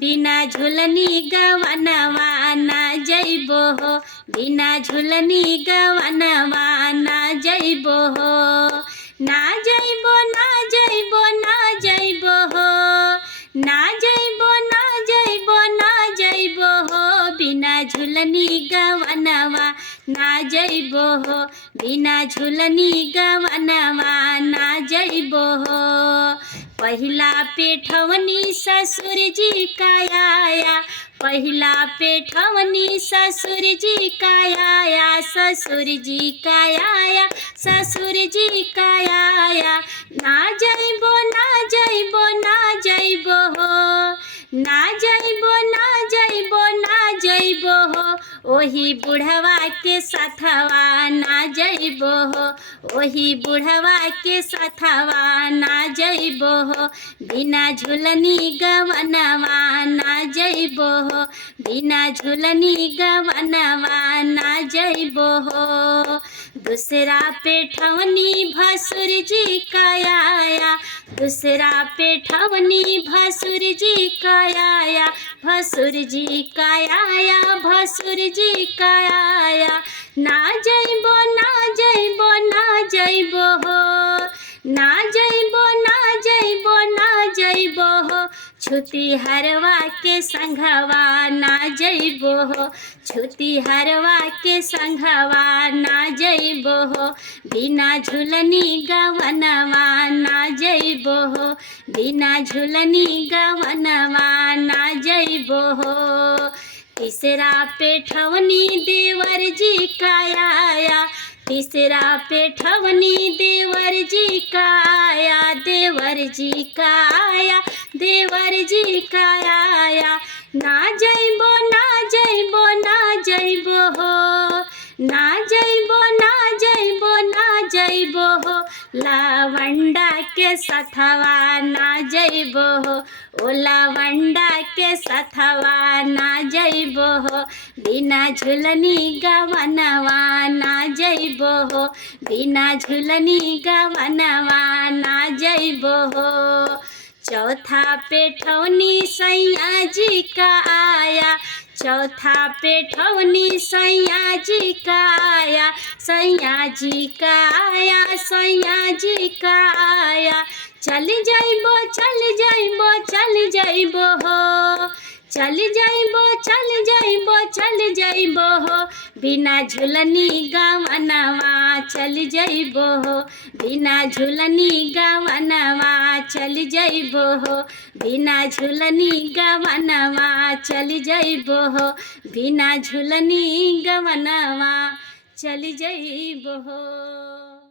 बिना झुलनी गवनवा ना जइबो हो, बिना झुलनी गवनवा ना जइबो हो। ना जइबो ना जइबो ना जइबो हो, ना जइबो ना जइबो ना जइबो हो, बिना झुलनी गवनवा ना जइबो हो, बिना झुलनी गवनवा ना जइबो हो। पहिला पेठवनी ससुर जी का आया, पहिला पेठवनी ससुर जी का आया, ससुर जी का आया, ससुर जी का आया। ना जइबो ना जइबो ना जइबो हो, ना जइबो ना जइबो ना जइबो हो, ओही बुढ़वा के साथवा ना जइबो हो, ओही बुढ़वा के साथवा ना जइबो हो, बिना झुलनी गवनवा ना जइबो हो, बिना झुलनी गवनवा ना जइबो हो। दूसरा पेठवनी भसुर जी का आया, दूसरा पेठवनी भसुर जी का आया, भसुर जी का आया, भसुर जी का आया। ना जइबो ना जइबो ना जइबो हो, ना जइबो ना जइबो ना जइबो हो, छुती हरवा के संघवा ना जइबो हो, छुती हरवा के संघवा ना जइबो हो, बिना झुलनी गवनवा ना जइबो हो, बिना झुलनी गवनवा ना जइबो हो। तीसरा पेठवनी देवर जी का आया, तीसरा पेठवनी देवर जी का आया, देवर जी का आया, देवर जी का आया। ना जइबो ना जइबो ना जइबो हो, ना जइबो ना जइबो ना जइबो हो, लवंडा के साथवा ना जइबो हो, ओ लवंडा के साथवा ना जइबो हो, बिना झुलनी गवनवा ना जइबो हो, बिना झुलनी गवनवा ना जइबो हो। चौथा पेठवनी सैया जी का आया, चौथा पेठवनी सैया जी का आया, सैया जी का आया, सैया जी का आया। चल जइबो चल जइबो चल जइबो हो, चल जइबो चल जइबो चल जइबो हो, बिना झुलनी गवनवा चल जइबो हो, बिना झुलनी गवनवा चल जइबो हो, बिना झुलनी गवनवा चल जइबो हो, बिना झुलनी गवनवा चल जइबो हो।